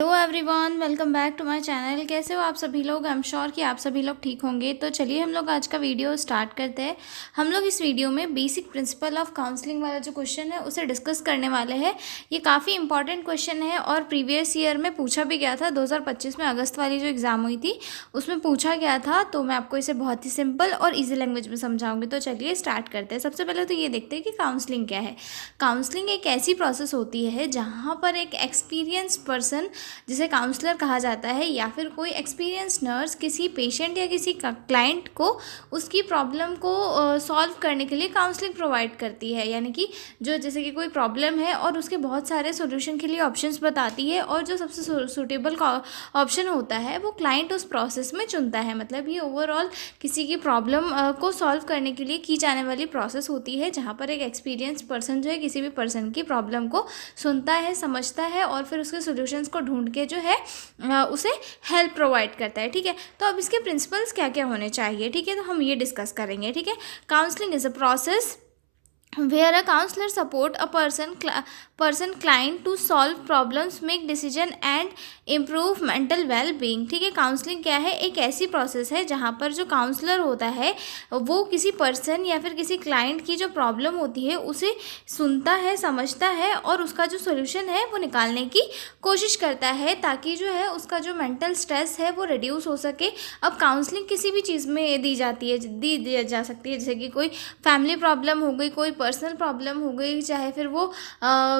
Hello everyone, welcome back to my channel. कैसे हो आप सभी लोग? आई एम श्योर कि आप सभी लोग ठीक होंगे। तो चलिए हम लोग आज का वीडियो स्टार्ट करते हैं। हम लोग इस वीडियो में बेसिक प्रिंसिपल ऑफ काउंसलिंग वाला जो क्वेश्चन है उसे डिस्कस करने वाले हैं। ये काफ़ी इंपॉर्टेंट क्वेश्चन है और प्रीवियस ईयर में पूछा भी गया था। 2025 में अगस्त वाली जो एग्ज़ाम हुई थी उसमें पूछा गया था। तो मैं आपको इसे बहुत ही सिंपल और ईजी लैंग्वेज में समझाऊंगी। तो चलिए स्टार्ट करते हैं। सबसे पहले तो ये देखते हैं कि काउंसलिंग क्या है। काउंसलिंग एक ऐसी प्रोसेस होती है जहाँ पर एक एक्सपीरियंस पर्सन, जिसे काउंसलर कहा जाता है, या फिर कोई एक्सपीरियंस नर्स किसी पेशेंट या किसी क्लाइंट को उसकी प्रॉब्लम को सॉल्व करने के लिए काउंसलिंग प्रोवाइड करती है। यानी कि जो जैसे कि कोई प्रॉब्लम है और उसके बहुत सारे सॉल्यूशन के लिए ऑप्शंस बताती है, और जो सबसे सूटेबल ऑप्शन होता है वो क्लाइंट उस प्रोसेस में चुनता है। मतलब ये ओवरऑल किसी की प्रॉब्लम को सॉल्व करने के लिए की जाने वाली प्रोसेस होती है, जहाँ पर एक एक्सपीरियंस पर्सन जो है किसी भी पर्सन की प्रॉब्लम को सुनता है, समझता है और फिर उसके सॉल्यूशंस को ढूंढ के जो है उसे हेल्प प्रोवाइड करता है। ठीक है, तो अब इसके प्रिंसिपल्स क्या क्या होने चाहिए, ठीक है, तो हम ये डिस्कस करेंगे। ठीक है, counselling is a process where a counselor support a person client to solve problems, make decision and improve mental well being। ठीक है, काउंसलिंग क्या है? एक ऐसी प्रोसेस है जहाँ पर जो काउंसलर होता है वो किसी पर्सन या फिर किसी क्लाइंट की जो प्रॉब्लम होती है उसे सुनता है, समझता है और उसका जो सोल्यूशन है वो निकालने की कोशिश करता है, ताकि जो है उसका जो मेंटल स्ट्रेस है वो रिड्यूस हो सके। अब काउंसलिंग किसी भी चीज़ में दी जा सकती है, जैसे कि कोई फैमिली प्रॉब्लम हो गई, कोई पर्सनल प्रॉब्लम हो गई, चाहे फिर वो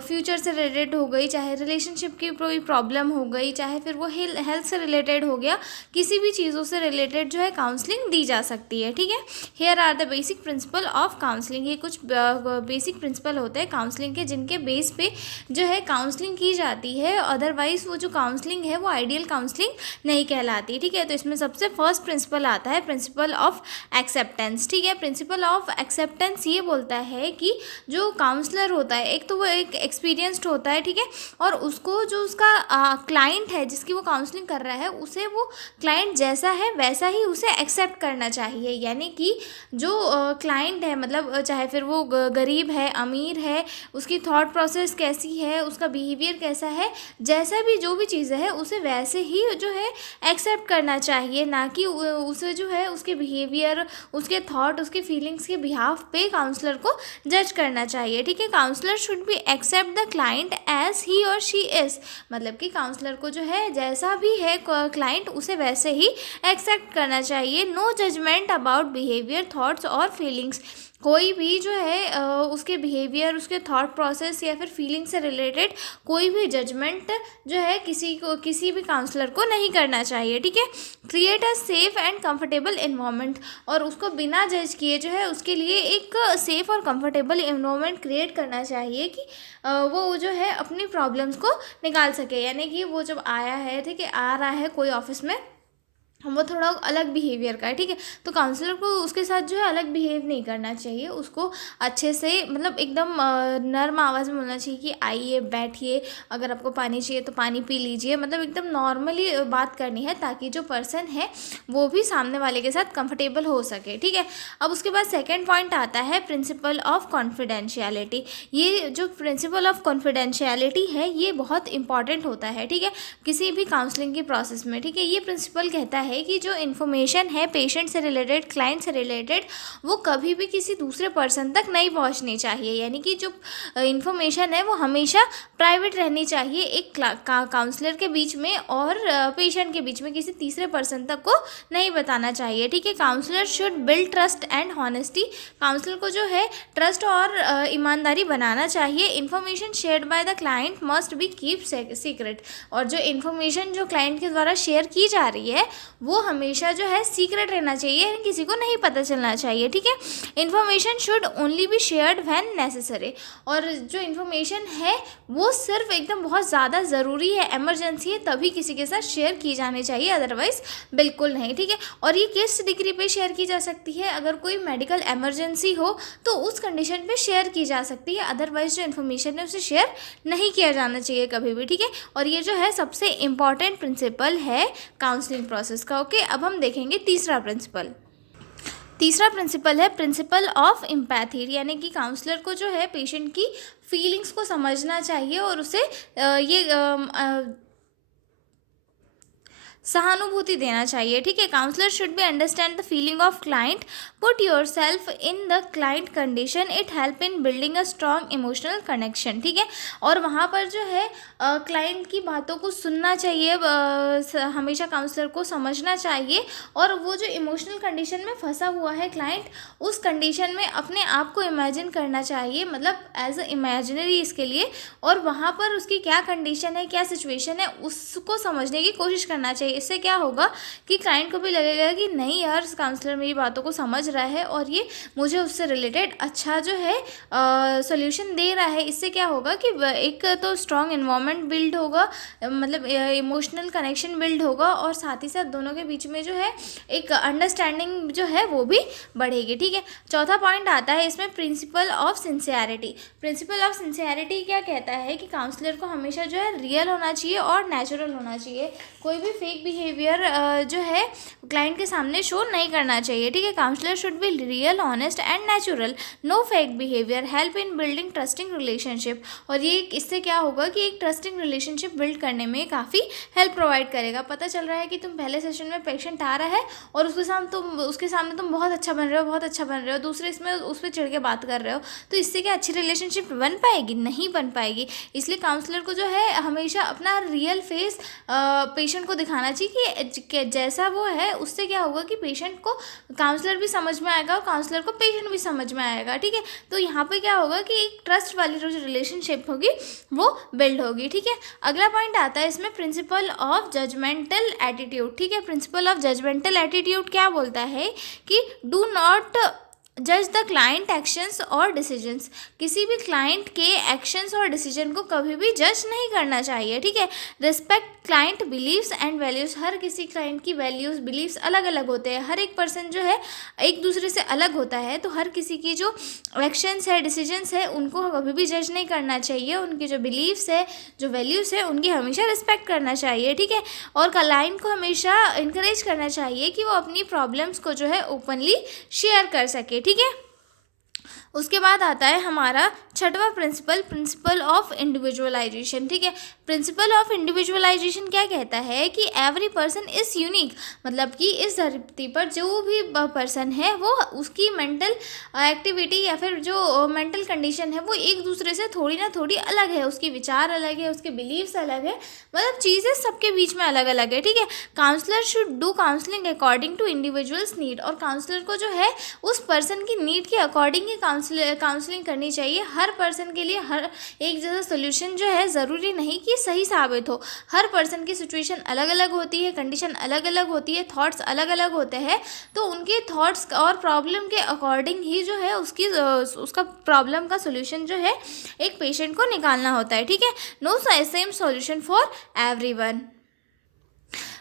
फ्यूचर से रिलेटेड हो गई, चाहे रिलेशनशिप की कोई प्रॉब्लम हो गई, चाहे फिर वो हेल्थ से रिलेटेड हो गया। किसी भी चीज़ों से रिलेटेड जो है काउंसलिंग दी जा सकती है। ठीक है, here are the basic principle of counselling. ये कुछ बेसिक प्रिंसिपल होते हैं काउंसलिंग के, जिनके बेस पे जो है काउंसलिंग की जाती है। अदरवाइज वो जो काउंसलिंग है वो आइडियल काउंसलिंग नहीं कहलाती। ठीक है, तो इसमें सबसे फर्स्ट प्रिंसिपल आता है प्रिंसिपल ऑफ एक्सेप्टेंस। ठीक है, प्रिंसिपल ऑफ एक्सेप्टेंस ये बोलता है कि जो काउंसलर होता है, एक तो वो एक एक्सपीरियंस्ड होता है, ठीक है, और उसको जो उसका क्लाइंट है जिसकी वो काउंसलिंग कर रहा है उसे वो क्लाइंट जैसा है वैसा ही उसे एक्सेप्ट करना चाहिए। यानी कि जो क्लाइंट है, मतलब चाहे फिर वो गरीब है, अमीर है, उसकी थॉट प्रोसेस कैसी है, उसका बिहेवियर कैसा है, जैसा भी जो भी चीज़ें है उसे वैसे ही जो है एक्सेप्ट करना चाहिए, ना कि उसे जो है उसके बिहेवियर, उसके थॉट, उसके फीलिंग्स के बिहाफ पे काउंसलर को जज करना चाहिए। ठीक है, counsellor should be accept the client as he और शी इज़। मतलब कि काउंसलर को जो है जैसा भी है क्लाइंट उसे वैसे ही एक्सेप्ट करना चाहिए। No judgement about behaviour, thoughts और फीलिंग्स। कोई भी जो है उसके बिहेवियर, उसके थॉट प्रोसेस या फिर फीलिंग से रिलेटेड कोई भी जजमेंट जो है किसी भी काउंसलर को नहीं करना चाहिए। ठीक है, create a safe and comfortable environment. और उसको बिना जज किए जो है उसके लिए एक सेफ और कंफर्टेबल इन्वायरमेंट क्रिएट करना चाहिए कि वो जो है अपनी प्रॉब्लम्स को निकाल सके। यानी कि वो जब आया है, ठीक है, आ रहा है कोई ऑफिस में, वो थोड़ा अलग बिहेवियर का है, ठीक है, तो काउंसलर को उसके साथ जो है अलग बिहेव नहीं करना चाहिए। उसको अच्छे से, मतलब एकदम नर्म आवाज़ में बोलना चाहिए कि आइए, बैठिए, अगर आपको पानी चाहिए तो पानी पी लीजिए। मतलब एकदम नॉर्मली बात करनी है, ताकि जो पर्सन है वो भी सामने वाले के साथ कंफर्टेबल हो सके। ठीक है, अब उसके बाद सेकेंड पॉइंट आता है प्रिंसिपल ऑफ कॉन्फिडेंशियलिटी। ये जो प्रिंसिपल ऑफ कॉन्फिडेंशियलिटी है ये बहुत इंपॉर्टेंट होता है। ठीक है, किसी भी काउंसलिंग की प्रोसेस में। ठीक है, ये प्रिंसिपल कहता है कि जो इन्फॉर्मेशन है पेशेंट से रिलेटेड, क्लाइंट से रिलेटेड, वो कभी भी किसी दूसरे पर्सन तक नहीं पहुंचनी चाहिए। यानी कि जो इन्फॉर्मेशन है वो हमेशा प्राइवेट रहनी चाहिए, एक काउंसलर के बीच में और पेशेंट के बीच में, किसी तीसरे पर्सन तक को नहीं बताना चाहिए। ठीक है, counsellor should build trust and honesty. Counsellor को जो है ट्रस्ट और ईमानदारी बनाना चाहिए। Information shared by the client must be keep secret. और जो इन्फॉर्मेशन जो क्लाइंट के द्वारा शेयर की जा रही है वो हमेशा जो है सीक्रेट रहना चाहिए, किसी को नहीं पता चलना चाहिए। ठीक है, information should only be shared when necessary. और जो इन्फॉर्मेशन है वो सिर्फ एकदम बहुत ज़्यादा ज़रूरी है, इमरजेंसी है, तभी किसी के साथ शेयर की जानी चाहिए, अदरवाइज बिल्कुल नहीं। ठीक है, और ये किस डिग्री पे शेयर की जा सकती है? अगर कोई मेडिकल इमरजेंसी हो तो उस कंडीशन पे शेयर की जा सकती है, अदरवाइज जो इन्फॉर्मेशन है उसे शेयर नहीं किया जाना चाहिए कभी भी। ठीक है, और ये जो है सबसे इम्पॉर्टेंट प्रिंसिपल है काउंसलिंग प्रोसेस का। ओके, अब हम देखेंगे तीसरा प्रिंसिपल। तीसरा प्रिंसिपल है प्रिंसिपल ऑफ एम्पैथी। यानी कि काउंसलर को जो है पेशेंट की फीलिंग्स को समझना चाहिए और उसे ये सहानुभूति देना चाहिए, ठीक है। Counsellor should be understand the feeling of client, put yourself in the client condition, it help in building a strong emotional connection, ठीक है। और वहाँ पर जो है क्लाइंट की बातों को सुनना चाहिए, हमेशा काउंसलर को समझना चाहिए, और वो जो इमोशनल कंडीशन में फंसा हुआ है क्लाइंट, उस कंडीशन में अपने आप को इमेजिन करना चाहिए, मतलब एज अ इमेजिनरी इसके लिए, और वहाँ पर उसकी क्या कंडीशन है, क्या सिचुएशन है, उसको समझने की कोशिश करना चाहिए। इससे क्या होगा कि क्लाइंट को भी लगेगा कि नहीं यार, काउंसलर मेरी बातों को समझ रहा है और ये मुझे उससे रिलेटेड अच्छा जो है सॉल्यूशन दे रहा है। इससे क्या होगा कि एक तो स्ट्रॉन्ग इन्वायरमेंट बिल्ड होगा, मतलब इमोशनल कनेक्शन बिल्ड होगा, और साथ ही साथ दोनों के बीच में जो है एक अंडरस्टैंडिंग जो है वो भी बढ़ेगी, ठीक है। चौथा पॉइंट आता है इसमें principle of sincerity. Principle of sincerity क्या कहता है कि काउंसलर को हमेशा जो है रियल होना चाहिए और नेचुरल होना चाहिए, कोई भी फेक बिहेवियर जो है क्लाइंट के सामने शो नहीं करना चाहिए, ठीक है। Counsellor should be real, honest and natural, no fake behaviour, help in building trusting relationship. और ये इससे क्या होगा कि एक ट्रस्टिंग रिलेशनशिप बिल्ड करने में काफ़ी हेल्प प्रोवाइड करेगा। पता चल रहा है कि तुम पहले सेशन में पेशेंट आ रहा है और उसके सामने तुम बहुत अच्छा बन रहे हो, बहुत अच्छा बन रहे हो, दूसरे इसमें उस पर चिढ़ के बात कर रहे हो, तो इससे क्या अच्छी रिलेशनशिप बन पाएगी? नहीं बन पाएगी। इसलिए काउंसलर को जो है हमेशा अपना रियल फेस पेशेंट को दिखाना चाहिए कि जैसा वो है, उससे क्या होगा कि पेशेंट को काउंसलर भी समझ में आएगा और काउंसलर को पेशेंट भी समझ में आएगा, ठीक है। तो यहाँ पे क्या होगा कि एक ट्रस्ट वाली जो रिलेशनशिप होगी वो बिल्ड होगी, ठीक है। अगला पॉइंट आता है इसमें प्रिंसिपल ऑफ जजमेंटल एटीट्यूड, ठीक है। प्रिंसिपल ऑफ जजमेंटल एटीट्यूड क्या बोलता है कि डू नॉट जज द क्लाइंट एक्शंस और डिसीजंस। किसी भी क्लाइंट के एक्शंस और डिसीजन को कभी भी जज नहीं करना चाहिए, ठीक है। Respect client believes and values. हर किसी क्लाइंट की वैल्यूज़ बिलीव्स अलग अलग होते हैं, हर एक पर्सन जो है एक दूसरे से अलग होता है, तो हर किसी की जो एक्शंस है, डिसीजंस है, उनको कभी भी जज नहीं करना चाहिए। उनकी जो बिलीव्स है, जो वैल्यूज़ है, उनकी हमेशा रिस्पेक्ट करना चाहिए, ठीक है। और क्लाइंट को हमेशा इंकरेज करना चाहिए कि वो अपनी प्रॉब्लम्स को जो है ओपनली शेयर कर सके, ठीक है। उसके बाद आता है हमारा छठवां प्रिंसिपल, प्रिंसिपल ऑफ इंडिविजुअलाइजेशन, ठीक है। प्रिंसिपल ऑफ इंडिविजुअलाइजेशन क्या कहता है कि एवरी पर्सन इज़ यूनिक, मतलब कि इस धरती पर जो भी पर्सन है वो उसकी मेंटल एक्टिविटी या फिर जो मेंटल कंडीशन है वो एक दूसरे से थोड़ी ना थोड़ी अलग है, उसके विचार अलग है, उसके बिलीव्स अलग है, मतलब चीज़ें सबके बीच में अलग अलग है, ठीक है। Counsellor should do counselling according to individual's need, और काउंसलर को जो है उस पर्सन की नीड के अकॉर्डिंग ही काउंसलिंग करनी चाहिए। हर पर्सन के लिए हर एक जैसा सोल्यूशन जो है ज़रूरी नहीं कि सही साबित हो। हर पर्सन की सिचुएशन अलग अलग होती है, कंडीशन अलग अलग होती है, थॉट्स अलग अलग होते हैं, तो उनके थॉट्स और प्रॉब्लम के अकॉर्डिंग ही जो है उसका प्रॉब्लम का सोल्यूशन जो है एक पेशेंट को निकालना होता है, ठीक है। No same solution for everyone.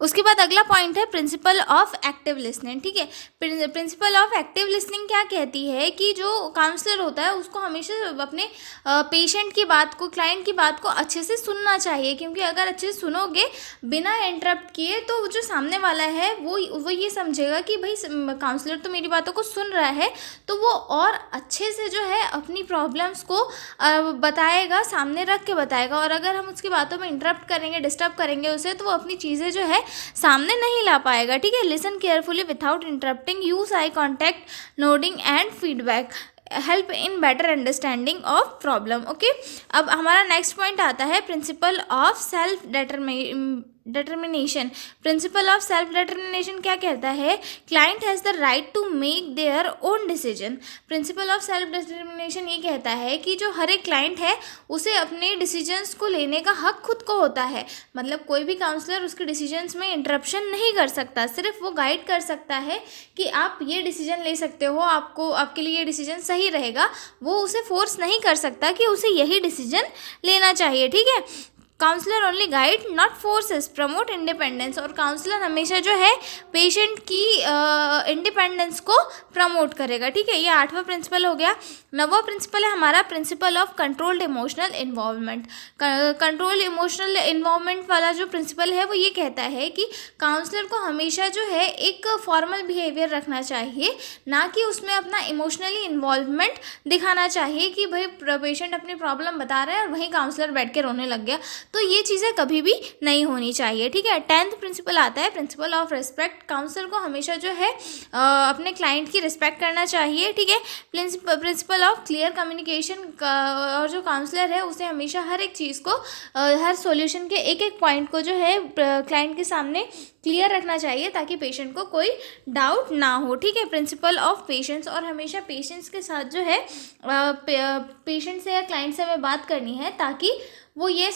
उसके बाद अगला पॉइंट है प्रिंसिपल ऑफ एक्टिव लिसनिंग, ठीक है। प्रिंसिपल ऑफ एक्टिव लिसनिंग क्या कहती है कि जो काउंसलर होता है उसको हमेशा अपने पेशेंट की बात को, क्लाइंट की बात को अच्छे से सुनना चाहिए, क्योंकि अगर अच्छे से सुनोगे बिना इंटरप्ट किए तो जो सामने वाला है वो ये समझेगा कि भाई काउंसलर तो मेरी बातों को सुन रहा है, तो वो और अच्छे से जो है अपनी प्रॉब्लम्स को बताएगा, सामने रख के बताएगा। और अगर हम उसकी बातों में इंटरप्ट करेंगे, डिस्टर्ब करेंगे उसे, तो वो अपनी चीज़ें जो है सामने नहीं ला पाएगा, ठीक है। Listen carefully without interrupting, use eye contact, nodding and feedback, help in better understanding of problem, okay. अब हमारा नेक्स्ट पॉइंट आता है principle of self determination. Principle of self determination क्या कहता है? Client has the right to make their own decision. Principle of self determination ये कहता है कि जो हर एक क्लाइंट है उसे अपने डिसीजंस को लेने का हक खुद को होता है, मतलब कोई भी काउंसलर उसके डिसीजंस में इंटरप्शन नहीं कर सकता, सिर्फ वो गाइड कर सकता है कि आप ये डिसीजन ले सकते हो, आपको आपके लिए ये डिसीजन सही रहेगा। वो उसे फोर्स नहीं कर सकता कि उसे यही डिसीजन लेना चाहिए, ठीक है। Counsellor only guide not forces, promote independence. और काउंसलर हमेशा जो है पेशेंट की इंडिपेंडेंस को प्रमोट करेगा, ठीक है। ये 8वां प्रिंसिपल हो गया। 9वां प्रिंसिपल है हमारा principle of controlled emotional involvement. Control emotional involvement वाला जो प्रिंसिपल है वो ये कहता है कि काउंसलर को हमेशा जो है एक फॉर्मल बिहेवियर रखना चाहिए, ना कि उसमें अपना इमोशनली इन्वॉल्वमेंट दिखाना चाहिए कि भाई पेशेंट अपनी प्रॉब्लम बता रहा है और वहीं काउंसलर बैठ के रोने लग गया, तो ये चीज़ें कभी भी नहीं होनी चाहिए, ठीक है। 10th प्रिंसिपल आता है प्रिंसिपल ऑफ रिस्पेक्ट। काउंसलर को हमेशा जो है अपने क्लाइंट की रिस्पेक्ट करना चाहिए, ठीक है। प्रिंसिपल ऑफ क्लियर कम्युनिकेशन, और जो काउंसलर है उसे हमेशा हर एक चीज़ को हर सॉल्यूशन के एक एक पॉइंट को जो है क्लाइंट के सामने क्लियर रखना चाहिए ताकि पेशेंट को कोई डाउट ना हो, ठीक है। प्रिंसिपल ऑफ पेशेंस, और हमेशा पेशेंट्स के साथ जो है पेशेंट से या क्लाइंट से हमें बात करनी है ताकि वो ये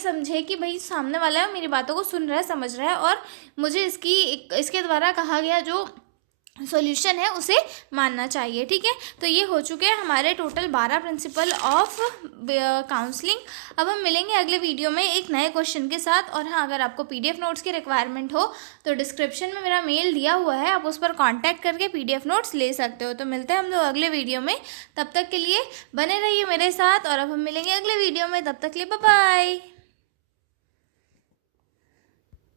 समझे कि भाई सामने वाला मेरी बातों को सुन रहा है, समझ रहा है, और मुझे इसके द्वारा कहा गया जो सॉल्यूशन है उसे मानना चाहिए, ठीक है। तो ये हो चुके हैं हमारे टोटल 12 प्रिंसिपल ऑफ काउंसलिंग। अब हम मिलेंगे अगले वीडियो में एक नए क्वेश्चन के साथ। और हाँ, अगर आपको पीडीएफ नोट्स की रिक्वायरमेंट हो तो डिस्क्रिप्शन में मेरा मेल दिया हुआ है, आप उस पर कांटेक्ट करके पीडीएफ नोट्स ले सकते हो। तो मिलते हैं हम लोग अगले वीडियो में, तब तक के लिए बने रहिए मेरे साथ, और अब हम मिलेंगे अगले वीडियो में, तब तक के लिए बाय बाय।